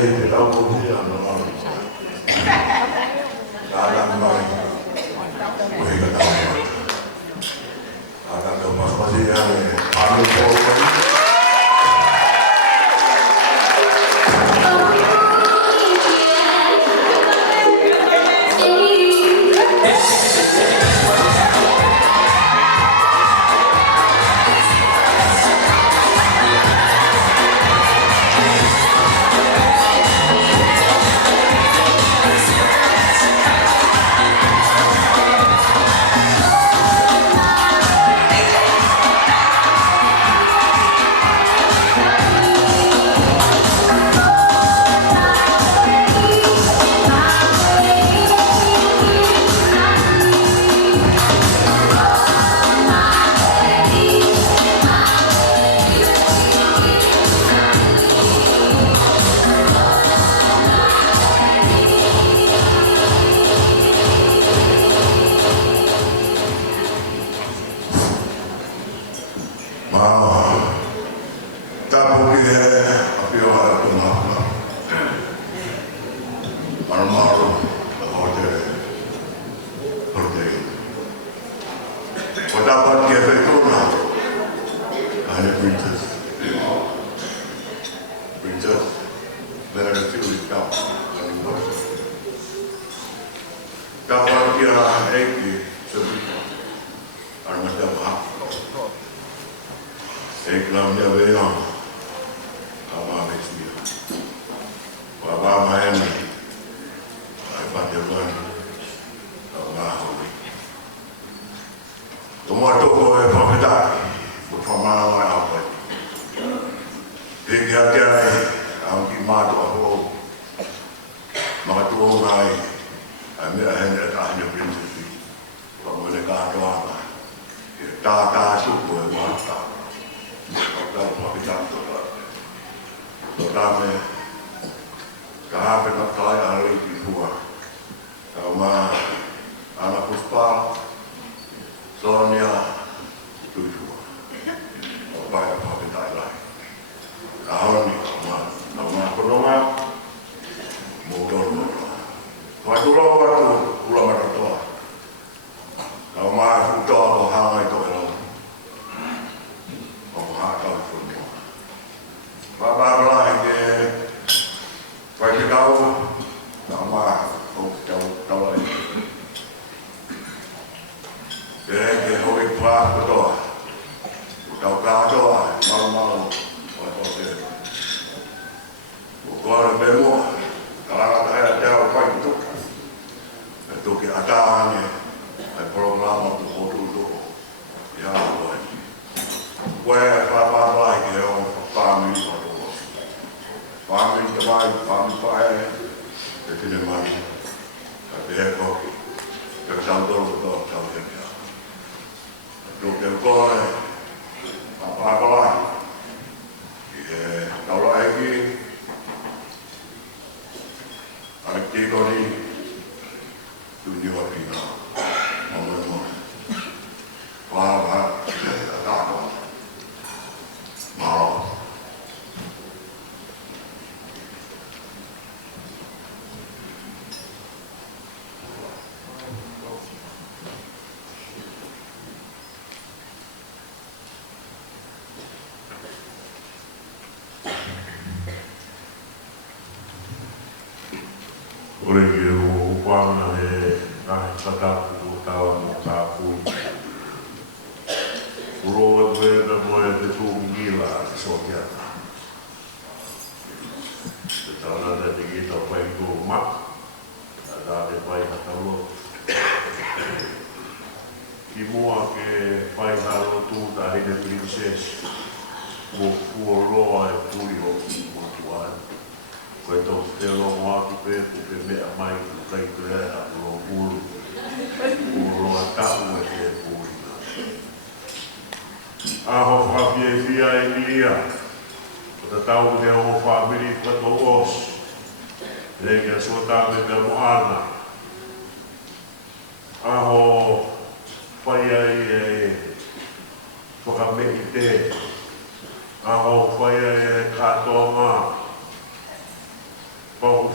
te tau kutia no ala. Kala mai. Oi ka tau. Aga ka mapasi ane. Anu ko ko.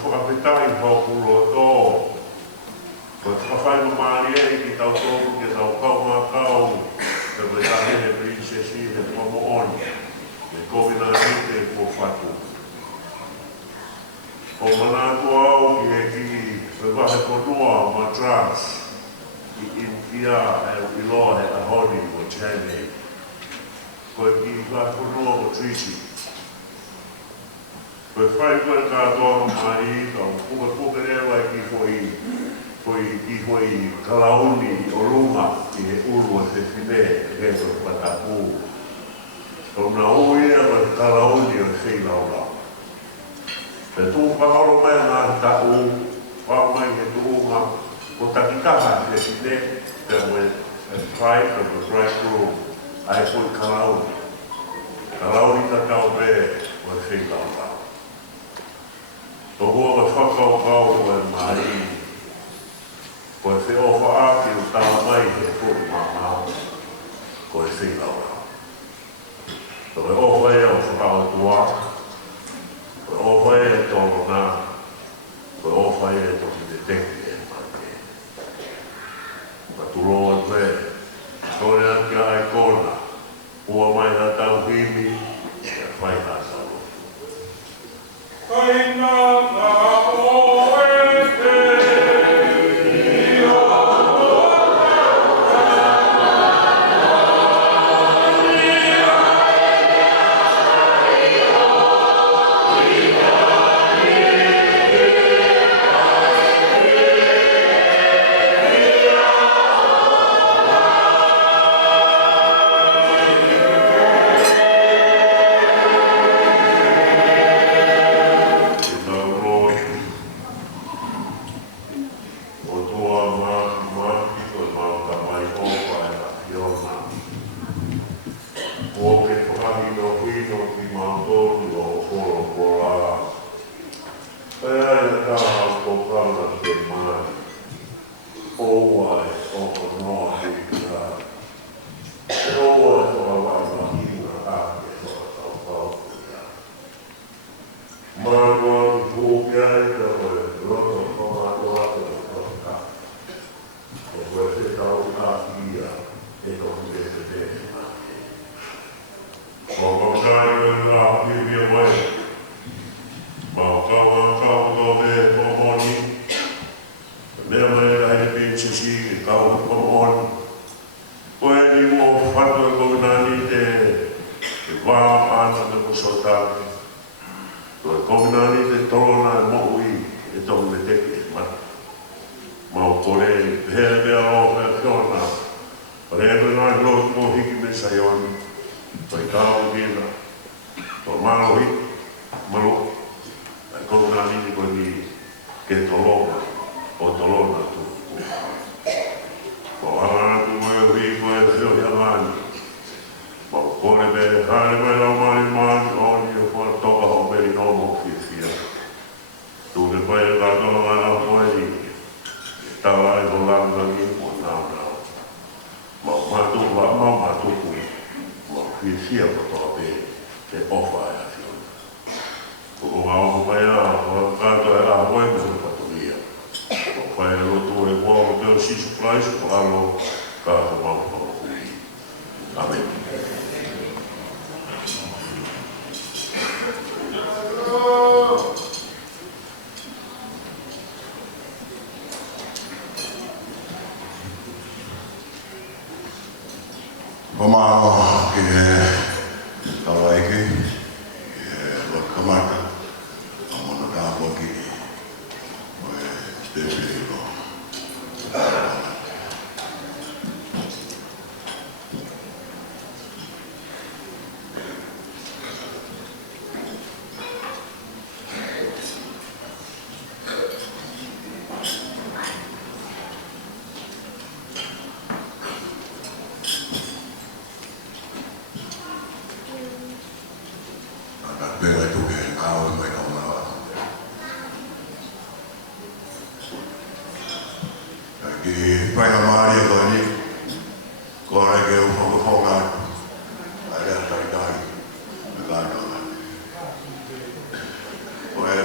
whakapetai whakuro tō. Ko whakawhai mamari e ki tau tōku ke tau kau ngā kau. Te wetahe he princesi he tuamo oni. Me kovina hite ko whatu. O manatu au ki he ki wahe konua Madras. I India e iloa he ahoni mo Chennai. Ko ki wahe konua mo Trichy. Koe whai koe kātoa mai tau puka rewa ki hoi kalauni o runga ki he urua te whine ke koe patapu. Tau na oia koe kalauni o sei laura. Te tū whakaro mai ngā tau, whakamai he tūunga, o takikaha te whine, te moe pride of the bridegroom, ai hoi kalauni. Kalauni tatau pe o sei laura. Tō hoa ka whakau koe mai, koe whi ofa āki o tāma mai he kōi māmau, koe whi laura. Tō koe ofa e o whakau tua, koe ofa e tōro nā, koe ofa e tō ki te teki e mai. Ka turoa koe, tōre ake ai kōna, ua mai nā tau himi, e whai nā tau. Kaina ka oe te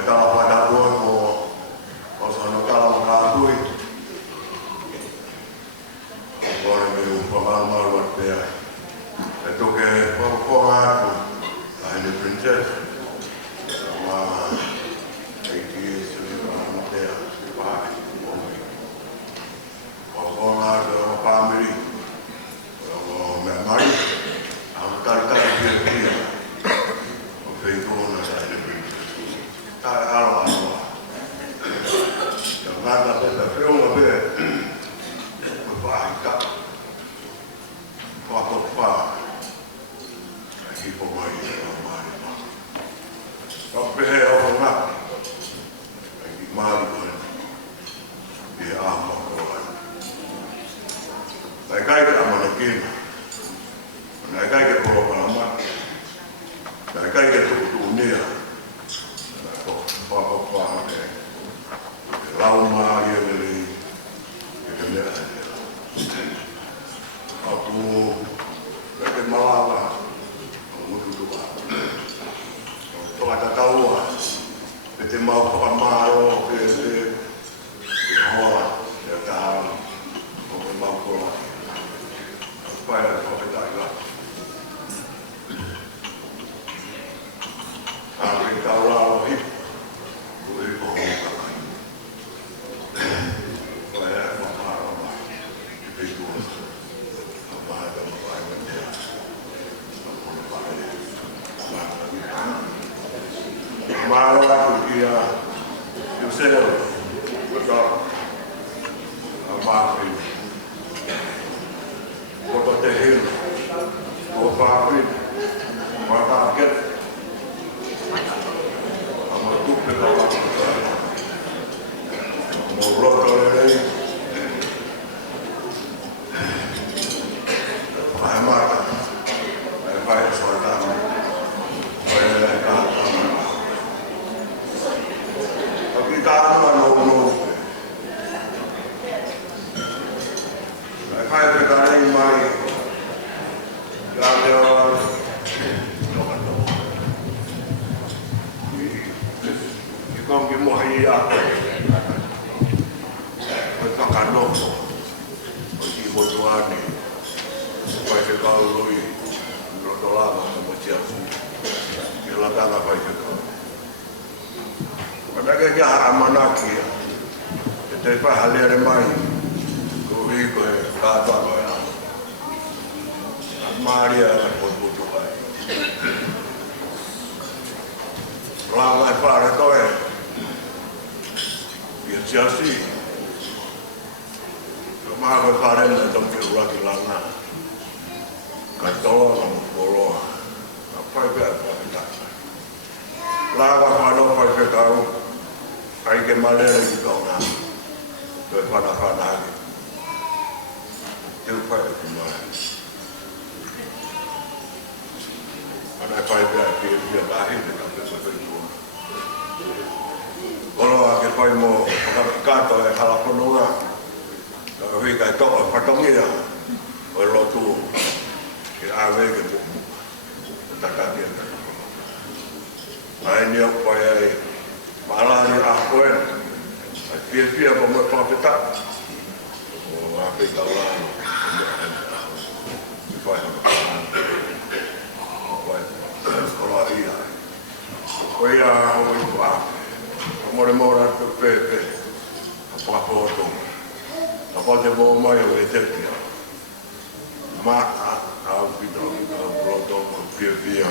Estaba para nada pesa feo nga be vai ka pa ki po mai mai ka pe o nga ki mai di ama ko ai kai ka ama ki ai kai ka ko pa ma ai kai ka tu nia pa Lauma ele ele aku lagi malah untuk dua kalau ada tahu itu mau pamaro itu hoa ya tahu mau pola supaya kau tidak hilang tapi kalau hidup Malo aku dia, Yusel, betul, apa ini? Kota Tehil, kota ini, mata akhir, amat tu berlawan, mulut oleh hemat, baik soalnya, Kita no Kai te kai mai grande no no ni kom ki mo hi a ko ka no o ki mo tuani kai te ka lui no do la mo ti a ki la ta la kai te Ada que amanaki, te fa halere mai, kuri ko ka ta ko ya. Maria ko butu ai. Lama para to e. Ia siasi. Ma ko para na to ki ura ki lana. Ka to na polo. Apa ka ta. Lava pa no pa ka ta. Ai ke malere ki kauna. Te whana ake. Te whae ki mai. Ana whae pia ki e pia lahi te ka pesa whenua. Kono ake whae mo whakakato e halaponunga. Ka hui kai toa whatongia. O lotu ki awe ke puku. Takaki e kai. Ai ni au whae ai. Malani ahoen, pia ko mo papeta. O ape kaulani. Vai. Vai. Kola ia. Koia o iwa. Mo mora to pepe. Apa foto. Apa de bo mai o etetia. Ma au video proto pia.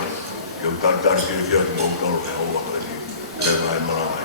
Eu tanto que eu não vou ver o outro. Vai morar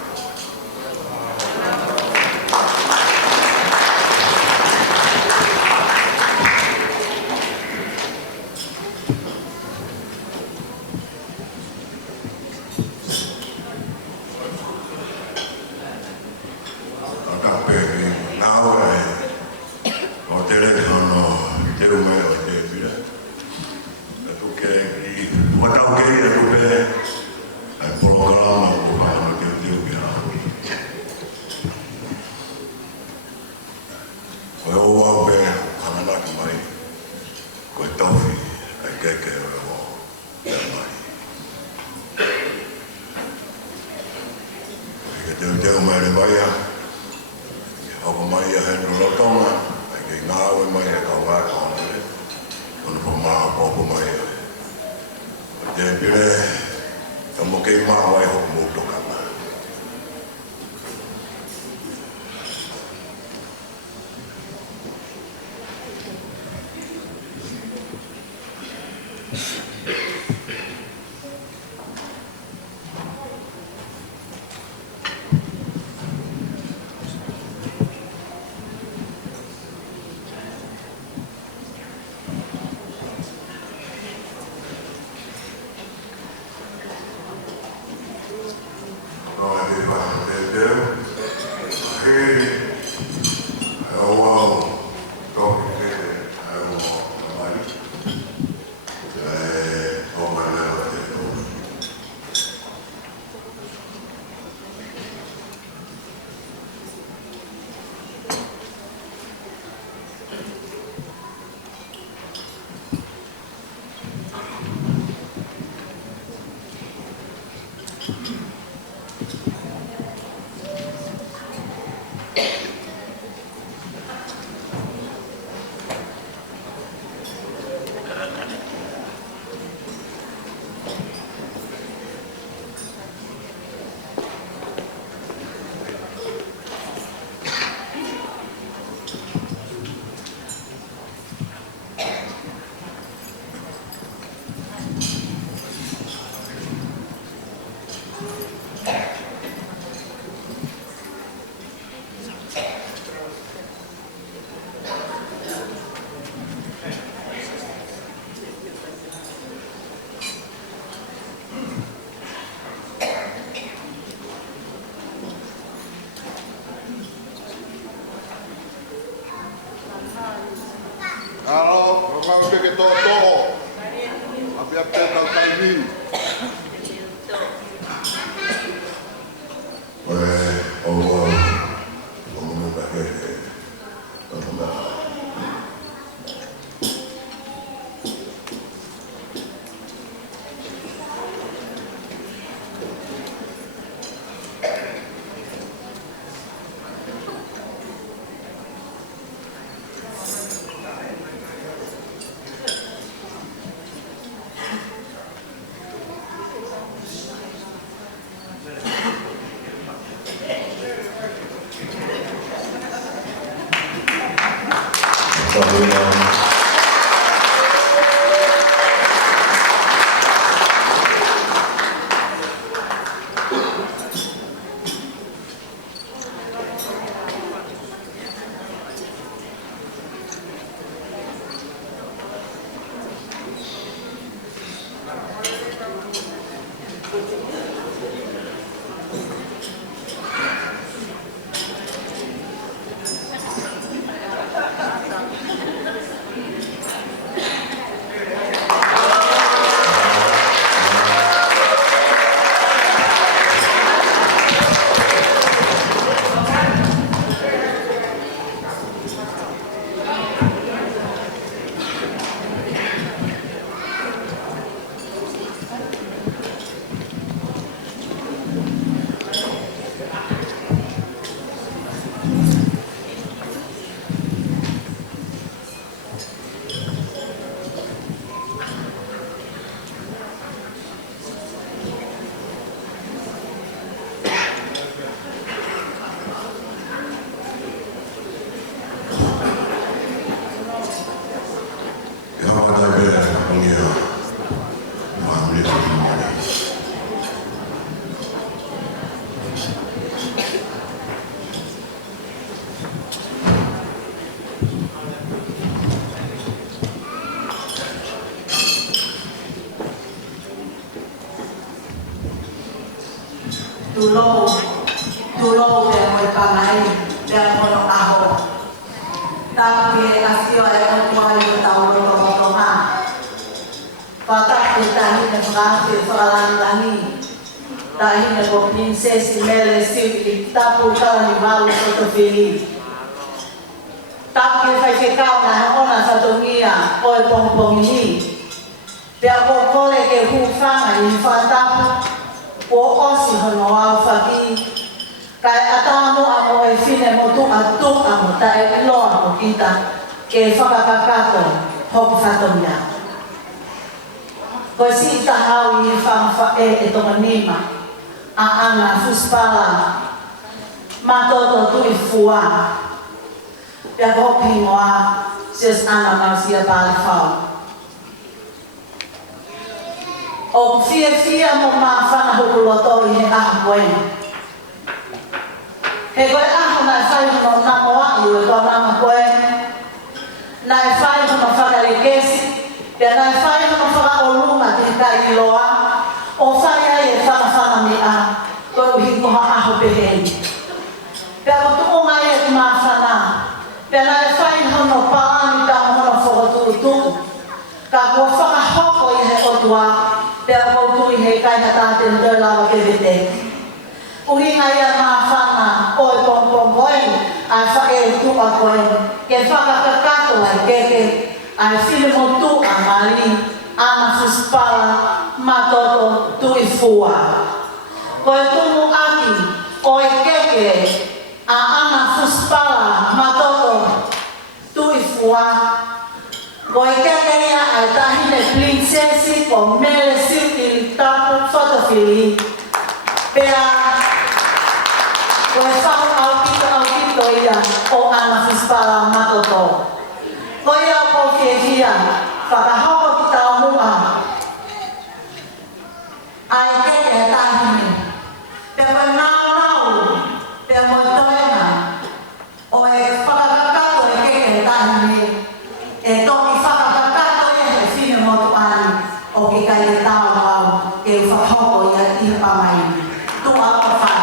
Kalau memang begitu toh, apa tentang kaini? Allah, Allah pakai, Allah. Tulo de muy panay de mono ajo. Tapi asio ay kuali taulo toma. Patak ditahi na ngasi soalan lani. Tahi na ko princess mele si tapu kala ni balu soto fili. Tapi fai sekau na ona sa tongia oi pong ini. Dia pokole ke hufanga ni fatapu. O osi hono au faki kai atamo amo e fine motu atu amo ta e lo amo kita ke whakakakato hoku whatomia. Koe si tahau i whamawha e tonga nima a ana fuspala matoto tui fua pia hoki ngoa sias ana mausia pali whau. O fia mo mawhana hoku loto i he aha koe. He koe aho nai whai hono namo ai o tō nama koe. Nai whai hono whakarikesi, pia nai whai hono whakaolunga te kai loa. O whai ai e whakawhana mi a, koe uhi koha aho pehei. Pia o tuko ngai e tu mawhana, pia nai whai hono paani ta hono whakatuutuku. Ka kua whakahoko i he otua, pia koutu i he kaina tāte ndoi lawa ke vete. Uhi ngai a mawhana o e pongpong koe, ai whae tu a koe, ke whakakakato ai keke, ai while tu a mali, ana fuspala, matoto tui fua. Koe tumu aki, o e keke, a ana fuspala, si pea o e whau au kito ia o ana fispara matoto. Koi au po ke hia, whakahoko ki tau mua. Ai ke e tahine. Te wai nau, te moi toena. O e whakakakato e ke e tahine. E toki whakakakato e he whine motu ani. O ke kai e tau au, ke whakahoko ia i pamai. Tu au ka whai.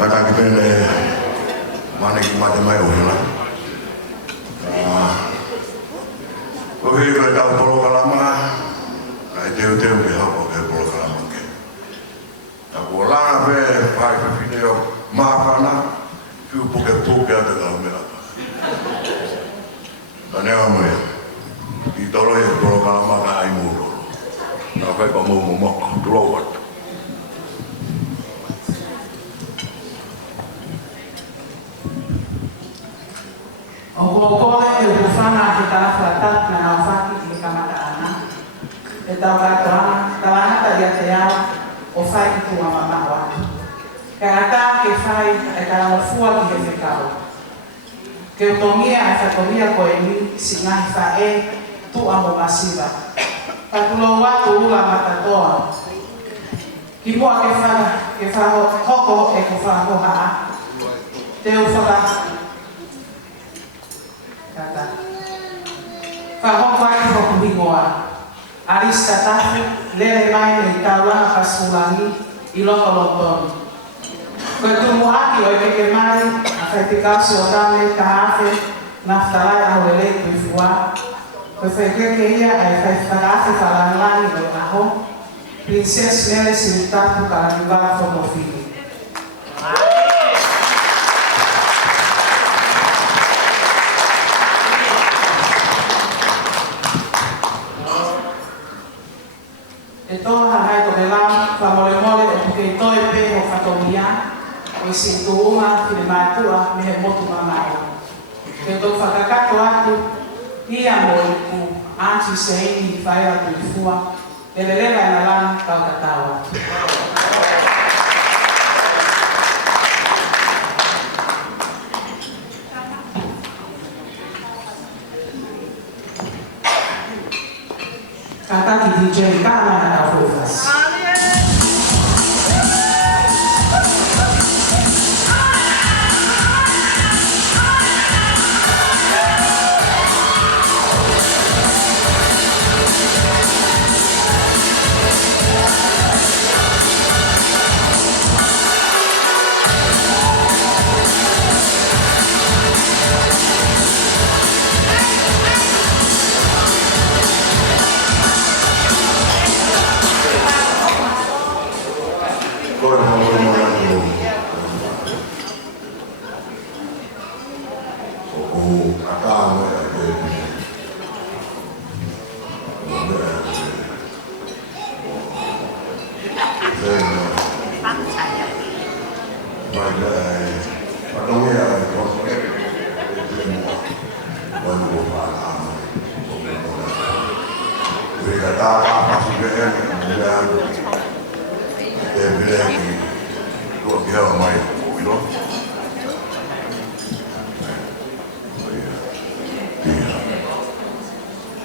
Taka kipende mana ki mate mai ohila. Ohi ko ka polo kalama, ai teu ke hapo ke polo kalama ke. Ta bola ve pai pe video mafana, fiu poke poke ate ka mera. Ane ame. Ki tolo e polo kalama ka ai mo. Na vai pa mo mo tulo wat. Okokole e ufana ke tarafatat na awaki ke kamata ana. E tawana ta dia tea o fai ki tua mamawa. Kata ke fai e kara fua ki ke kau. Ke utomia e fatomia ko e ni singa fa e tu amo masiva. Patulo watu ula matatoa. ki mua ke wha hoko e ko wha hoha te o whaka kata wha hoko ai ki hoku hingoa arista tafi lere mai nei taulanga pasulangi I loko lotoni koe tumu aki o ke mai a whai te kasi o tane ka hafe naftalai au e lei kui fua koe whai keke ia ai whai whakafe whalangangi o aho Princess Nere Siritapu Karanibara Fomofili. E toa hanai ko melam, whamole mole e puke I toe pe ho whatomia, o I sintuuma ki le mātua me he motu mamai. Ke tō whakakato atu, ia mo I ku Auntie Seini I whaia tu I fua, e le lewa na lan kau katawa. Kata ki DJ Kama na Kafufas.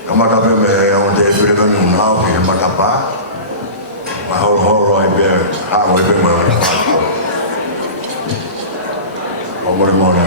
Kamata pe me on te pere pe un nao pe matapa. Ma ho roi be a mo pe mo. O mo na.